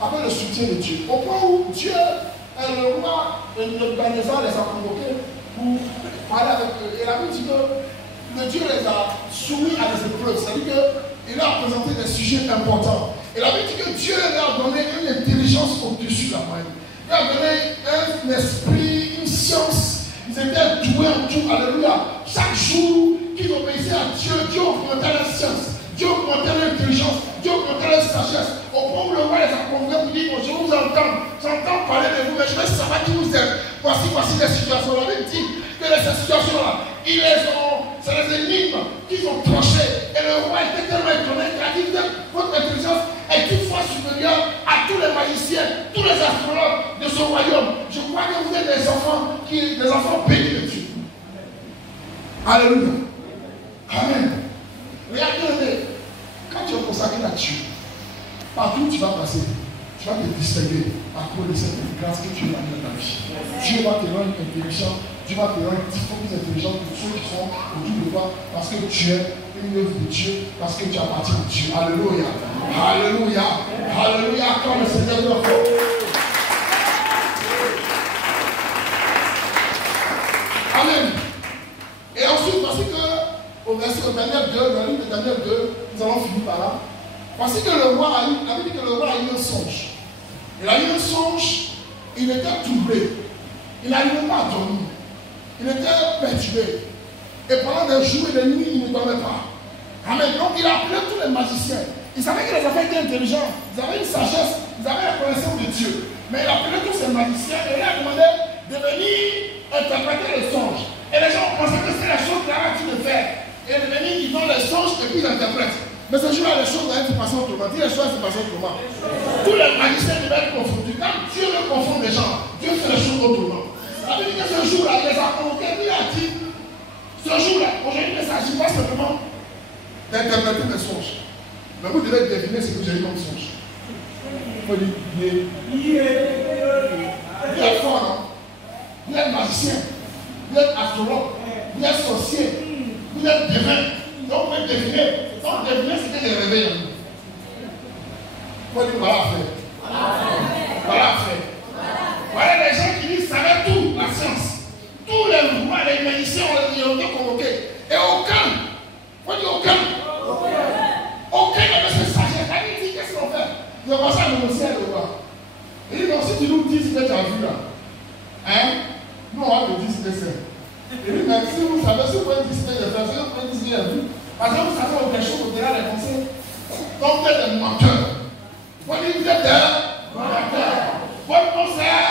avec le soutien de Dieu. Au point où Dieu, le roi, Nebuchadnezzar les a convoqués pour parler avec eux. Et la Bible dit que le Dieu les a soumis à des épreuves. C'est-à-dire qu'il leur a présenté des sujets importants. Et la Bible dit que Dieu leur a donné une intelligence au-dessus de la moyenne. Il leur a donné un esprit, une science. Ils étaient doués en tout. Alléluia. Chaque jour qu'ils obéissaient à Dieu, Dieu augmentait la science. Dieu augmentait l'intelligence, Dieu augmentait la sagesse. Au point où le roi les a convoqués pour dire, je vous entends, j'entends parler de vous, mais je veux savoir qui vous êtes. Voici les situations. La Bible dit que ces situations-là, c'est les énigmes qu'ils ont tranchées. Et le roi était tellement étonné qu'il a dit, votre intelligence est une fois supérieure à tous les magiciens, tous les astrologues de ce royaume. Je crois que vous êtes des enfants bénis de Dieu. Alléluia. Amen. Regardez, quand tu es consacré à Dieu, partout où tu vas passer, tu vas te distinguer à cause de cette grâce que Dieu va donner dans ta vie. Dieu va te rendre intelligent, Dieu va te rendre 10 fois plus intelligent que ceux qui sont autour de toi parce que tu es une œuvre de Dieu, parce que tu appartiens à Dieu. Alléluia. Alléluia. Alléluia. Quand le Seigneur doit faire. Amen. Et ensuite, voici que au verset de Daniel 2, dans le livre de Daniel 2, nous allons finir par là. Voici que le roi a eu, la Bible dit que le roi a eu un songe. Il a eu un songe, il était troublé. Il n'arrivait pas à dormir. Il était perturbé. Et pendant des jours et des nuits, il ne dormait pas. Amen. Donc il a appelé tous les magiciens. Il savait que les affaires étaient intelligents. Ils avaient une sagesse, ils avaient la connaissance de Dieu. Mais il a appelé tous ces magiciens et il a demandé de venir interpréter les songes. Et les gens pensaient que c'est la chose qu'il avait de faire. Et de venir, ils donnent les songes et puis ils interprètent. Mais ce jour-là, les choses allaient se passer autrement. Dis les choses se passer autrement. Tous les magiciens devaient être confondus. Quand Dieu veut confondre les gens, Dieu fait les choses autrement. La Bible dit que ce jour-là, il les a convoqués. Il a dit, ce jour-là, aujourd'hui, il ne s'agit pas simplement d'interpréter des songes. Mais vous devez deviner ce que j'ai eu comme songe. Il faut dire, il est fort, non? Vous êtes magicien, vous êtes astrologue, vous êtes sorcier, vous êtes devin. Donc vous pouvez deviner. Donc deviner ce que j'ai réveillé en nous. Il faut dire, voilà fait. Voilà fait. Voilà les gens qui disent, savaient tout, la science. Tous les rois, les magiciens ont été convoqués. Et aucun, il faut dire aucun. Aucun de ces sagesse. Il dit, qu'est-ce qu'on fait? Ils ont commencé à négocier avec le roi. Il dit, donc si tu nous dis ce que tu as vu là, hein, nous on va te dire ce que c'est. Il dit, mais si vous savez, si vous pouvez dire ce que j'ai fait, si vous pouvez dire ce que j'ai vu, parce que vous savez quelque chose au-delà des conseils. Donc vous êtes des menteurs. Vous dites, vous êtes des menteurs. Votre conseil,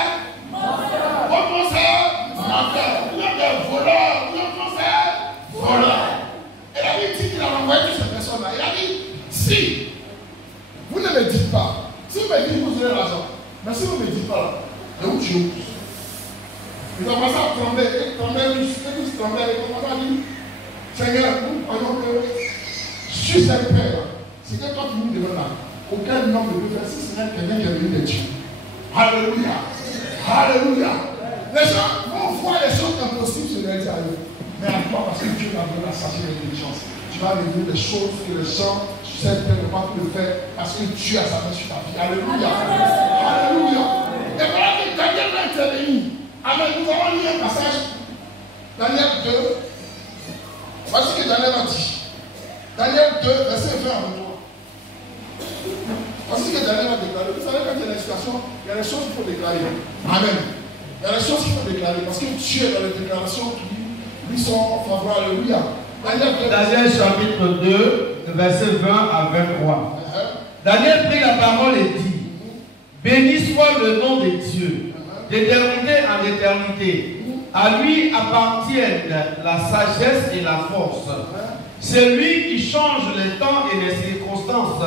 votre conseil, menteur. Vous êtes des voleurs. Votre conseil, voleur. Et la Bible dit qu'il a envoyé toutes ces personnes-là. Il a dit, si vous ne me dites pas, si vous me dites que vous aurez l'argent, mais si vous ne me dites pas là, je vous tue. Ils ont commencé à trembler, et tous tremblaient, ils ont commencé à dire, Seigneur, nous croyons que sur cette terre, c'est que toi tu nous devons là. Aucun homme ne peut faire si ce n'est quelqu'un qui est venu de Dieu. Alléluia. Alléluia. Les gens vont voir les choses impossibles sur les dieux. Mais à toi, parce que Dieu t'a donné la sagesse et l'intelligence, tu vas devenir des choses que les gens sur cette terre ne peuvent pas le faire parce que Dieu a sa main sur ta vie. Alléluia. Alléluia. Et voilà que Daniel va intervenir. Amen. Nous allons lire un passage. Daniel 2. Voici ce que Daniel a dit. Daniel 2, verset 20 à 23. Voici ce que Daniel a déclaré. Vous savez, quand il y a des situations, il y a des choses qu'il faut déclarer. Amen. Il y a des choses qu'il faut déclarer parce que Dieu est dans les déclarations qui lui sont favorables. Alléluia. Daniel chapitre 2, verset 20 à 23. Daniel prit la parole et dit, béni soit le nom de Dieu, d'éternité en éternité. À lui appartiennent la sagesse et la force. C'est lui qui change les temps et les circonstances,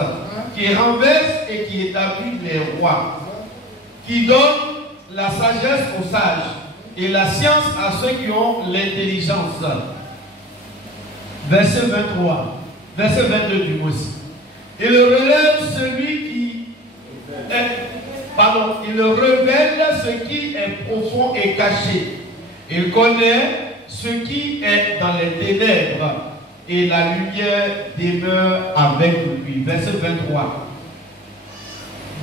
qui renverse et qui établit les rois, qui donne la sagesse aux sages et la science à ceux qui ont l'intelligence. Verset 23, verset 22 du mot. Il relève celui qui est, il révèle ce qui est profond et caché. Il connaît ce qui est dans les ténèbres et la lumière demeure avec lui. Verset 23.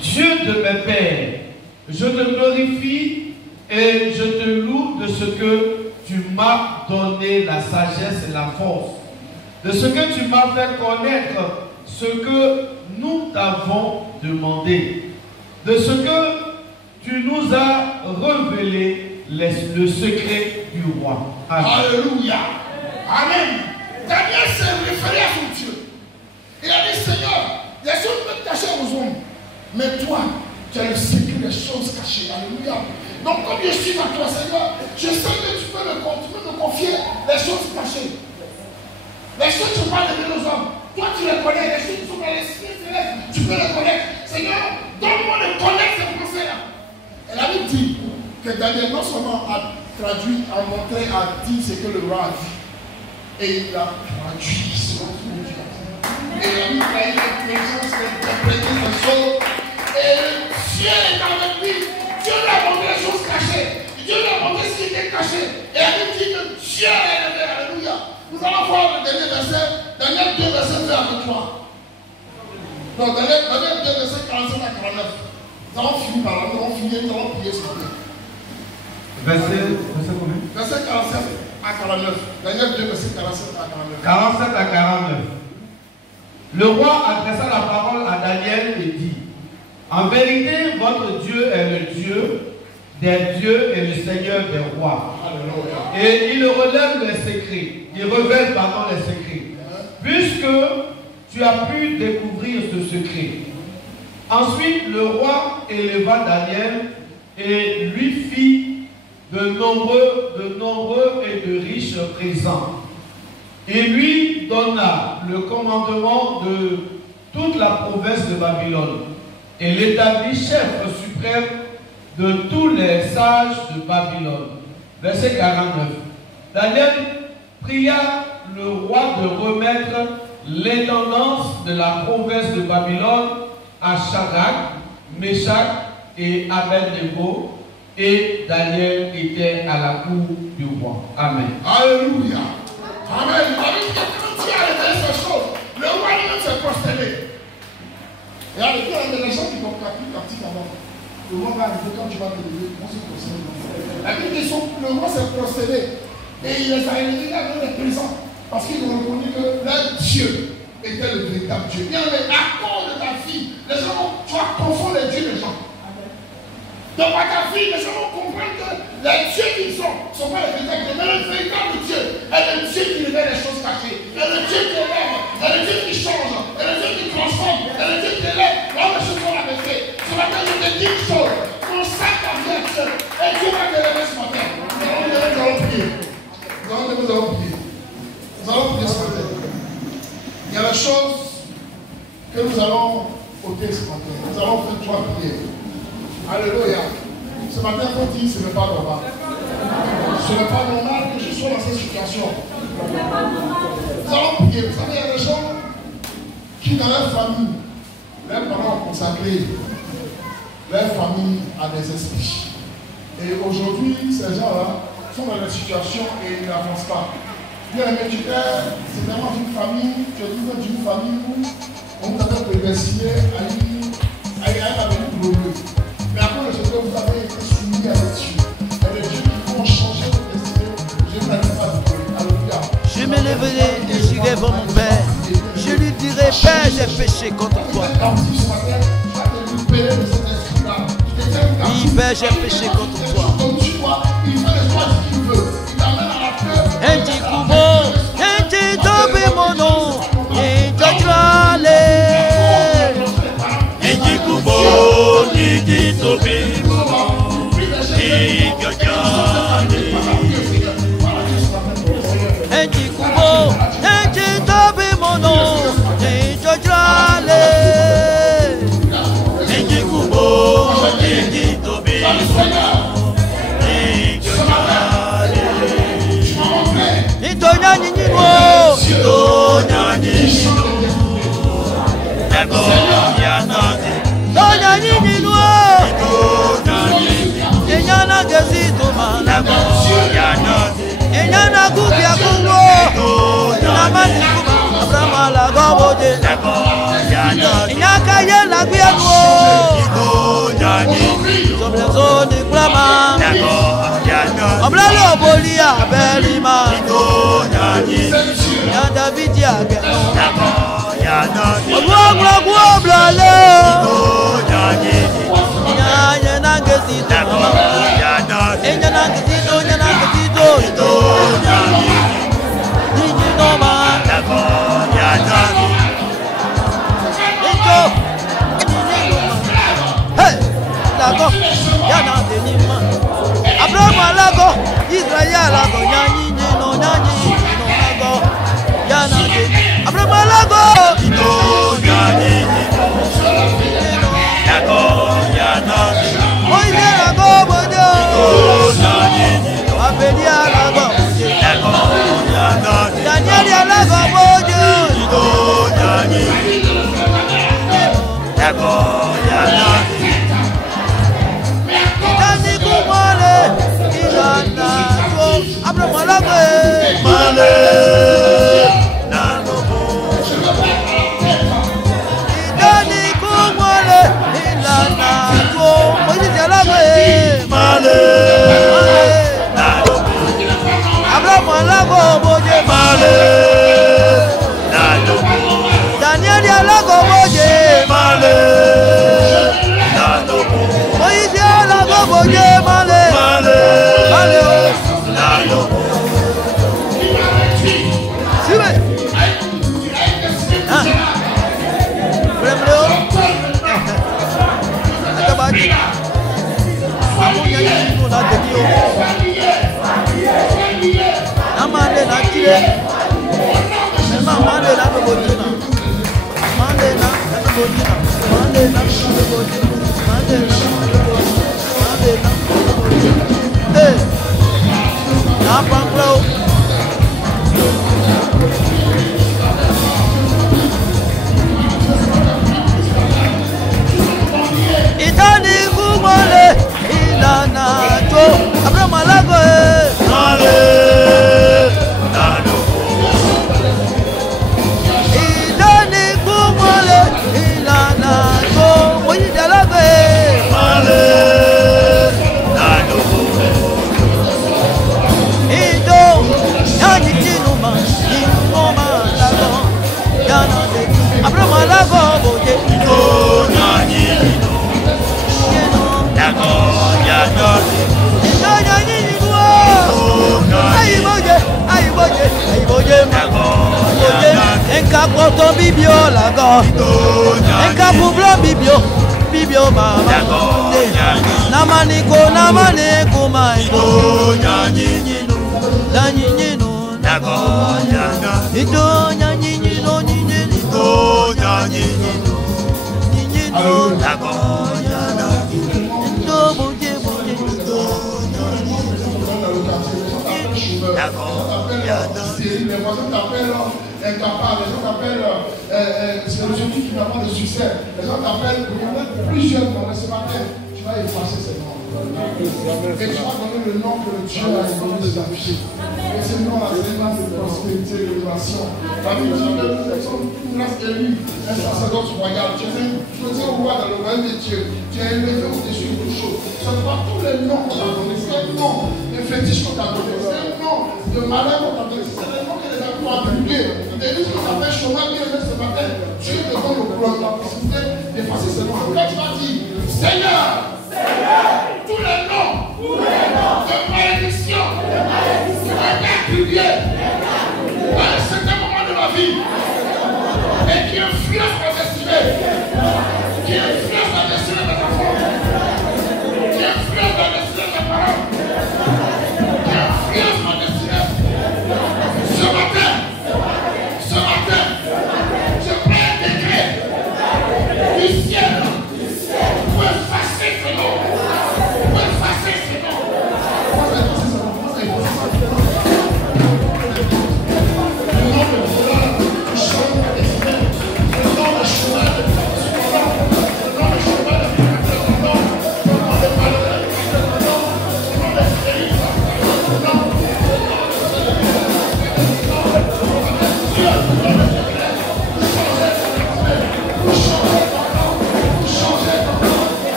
Dieu de mes pères, je te glorifie et je te loue de ce que tu m'as donné la sagesse et la force, de ce que tu m'as fait connaître ce que nous t'avons demandé, de ce que tu nous as révélé le secret du roi. Amen. Alléluia. Amen. Daniel s'est référé à son Dieu. Il a dit, Seigneur, les choses peuvent cacher aux hommes. Mais toi, tu as le secret des choses cachées. Alléluia. Donc, comme je suis à toi, Seigneur, je sais que tu peux me confier les choses cachées. Les choses que tu parles de nos hommes. Toi, tu les connais. Les choses qui sont dans l'esprit céleste, tu peux les connaître. Seigneur, donne-moi de connaître ces pensées-là. Et la Bible dit que Daniel non seulement a traduit, a montré, a dit ce que le roi a dit, et il a traduit selon ce que Dieu a dit. Et la Bible a eu l'intelligence d'interpréter les choses, et Dieu est avec lui. Dieu lui a montré les choses cachées. Dieu lui a montré ce qui était caché. Et elle dit que Dieu est élevé. Alléluia. Nous allons voir le dernier verset. Daniel 2, verset 2 à 23. Donc, Daniel 2, verset 47 à 49. Nous allons finir par là. Nous allons finir. Nous allons prier sur Dieu. Verset combien? Verset 47 à 49. Daniel 2, verset 47 à 49. 47 à 49. Le roi adressa la parole à Daniel et dit: en vérité, votre Dieu est le Dieu des dieux et le Seigneur des rois. Alléluia. Et il relève les secrets. Il révèle pardon les secrets. Puisque tu as pu découvrir ce secret. Ensuite, le roi éleva Daniel et lui fit de nombreux et de riches présents. Il lui donna le commandement de toute la province de Babylone et l'établit chef suprême de tous les sages de Babylone. Verset 49. Daniel pria le roi de remettre l'intendance de la province de Babylone à Shadrach, Meshach et Abednego, et Daniel était à la cour du roi. Amen. Alléluia. Amen. Quand tu as révélé ces choses, le roi lui-même s'est prosterné. Et avec les gens qui vont capter avant. Le roi va arriver quand tu vas te lever, on se prosterne. La Bible dit que le roi s'est prosterné. Et il les a élevés dans les présents. Parce qu'ils ont reconnu que leur Dieu était le véritable Dieu. Bien, mais à cause de ta fille, les gens vont, tu vas confondre les dieux des gens. Donc à ta fille, les gens vont comprendre que les dieux qu'ils sont ne sont pas les véritables dieux. Mais le véritable Dieu est le Dieu qui révèle les choses cachées. Et le Dieu qui élève, et le Dieu qui change, et le Dieu qui transforme, et le Dieu qui élève. Là, les choses vont la baisser. Ce matin, je te dis une chose. Consacre ta vie à Dieu. Et Dieu va t'élever ce matin. Nous allons prier. Nous allons prier. Nous allons prier ce matin. Il y a des choses que nous allons ôter ce matin. Nous allons faire 3 prières. Alléluia. Ce matin, il faut dire ce n'est pas normal. Ce n'est pas normal que je sois dans cette situation. Nous allons prier. Vous savez, il y a des gens qui, dans leur famille, leurs parents ont consacré leur famille à des esprits. Et aujourd'hui, ces gens-là sont dans des situations et ils n'avancent pas. Bien, mais tu es, c'est vraiment une famille, tu es d'une famille où on t'avait prédestiné à une avenir glorieuse. Mais après le secret, vous avez été soumis à des dieux. Et les dieux qui vont changer votre destinée, je ne t'arrive pas de Dieu. Alléluia. Je me lèverai et j'irai voir mon Père. Je lui dirai: Père, j'ai péché contre toi. Oui, Père, j'ai péché contre toi. Mon nom, et Daniel,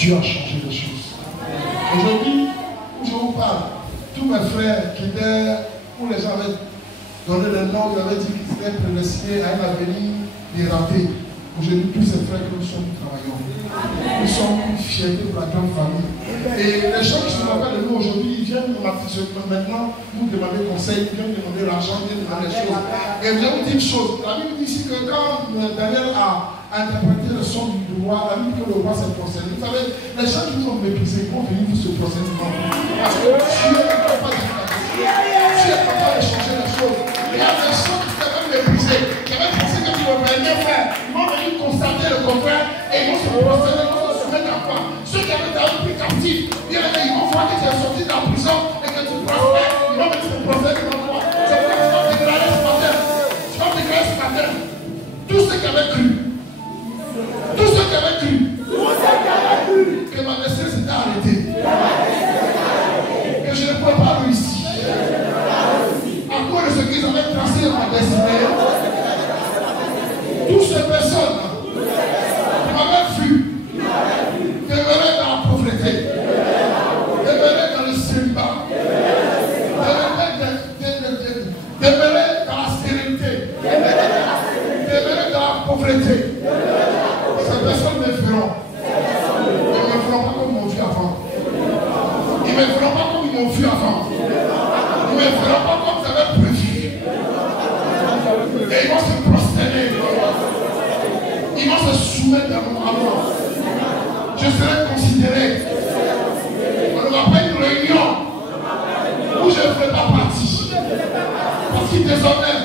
Dieu a changé les choses. Aujourd'hui, où je vous parle, tous mes frères qui étaient, où les gens avaient donné le nom, ils avaient dit qu'ils étaient prédestinés à un avenir dératé. Aujourd'hui, tous ces frères que nous sommes, nous travaillons. Nous sommes une fierté pour la grande famille. Et les gens qui se rappellent de nous aujourd'hui, ils viennent maintenant nous demander conseil, ils viennent demander l'argent, ils viennent demander les choses. Et je vais vous dire une chose. La Bible dit ici que quand Daniel a interprété le son du roi, la Bible dit que le roi s'est prosterné. Vous savez, les gens qui nous ont méprisés vont venir vous se prosterner devant vous. Parce que Dieu n'est pas capable de Dieu est capable de changer les choses. Il y a des gens qui t'avaient méprisé, qui avaient pensé que tu ne pouvais rien faire. Ils vont venir constater le contraire et ils vont se prosterner, ils vont se soumettre à toi. Ceux qui avaient été pris captifs, ils vont voir que tu es sorti de la prison et que tu prospères. Ils vont venir se prosterner devant toi. C'est pourquoi tu vas déclarer ce matin. Tu vas déclarer ce matin. Tous ceux qui avaient cru. Tous ceux qui avaient cru. Que ma destinée s'était arrêtée. Que je ne pouvais pas réussir. À cause de ce qu'ils avaient tracé ma destinée. Toutes ces personnes qui m'avaient vu demeuraient dans la pauvreté, demeuraient dans le célibat, demeuraient dans la stérilité, demeuraient dans la pauvreté. Ces personnes me feront. Ils ne me feront pas comme ils m'ont vu avant. Ils ne me feront pas comme ils m'ont vu avant. Ils ne me feront pas comme ils avaient prévu. Et ils vont se prosterner. Ils vont se soumettre à moi. Je serai considéré. On n'aura pas une réunion où je ne ferai pas partie. Parce que désormais,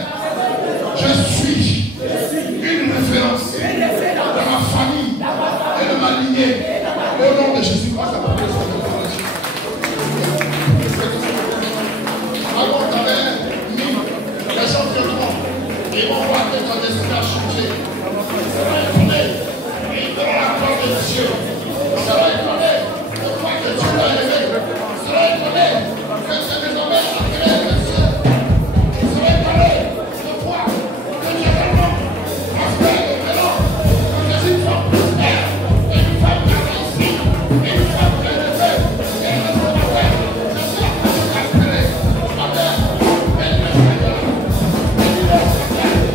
je suis une référence dans ma famille et de ma lignée. Au nom de Jésus. Alors, on avait mis les gens viendront. Ils vont voir que ton destin a changé. Ça va étonner. Ils verront la gloire de Dieu. Ça va étonner. Le point que Dieu t'a élevé. Ça va étonner. Que c'est désormais agréé de Dieu. Ça va étonner. Le point que Dieu est vraiment. Prospère et vélant. Que Jésus une femme prospère. Et une femme qui est ici. Et une femme qui est élevée. Et une femme qui est élevée. Je suis la femme qui est appelée. Amen. Et le Seigneur. Et le Seigneur.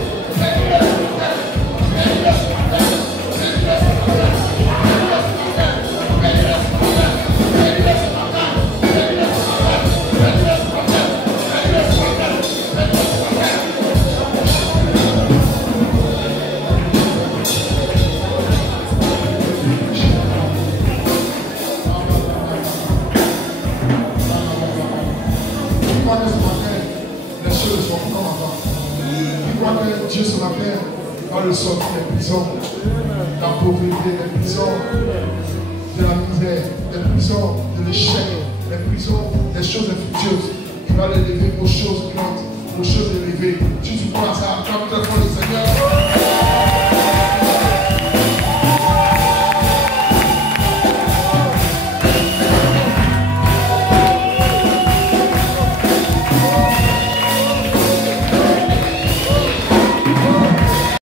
Dieu ce matin va le sortir des prisons, de la pauvreté, des prisons de la misère, des prisons de l'échec, des prisons des choses infructueuses. Il va l'élever aux choses grandes, aux choses élevées. Tu crois à ça, acclame très fort le Seigneur.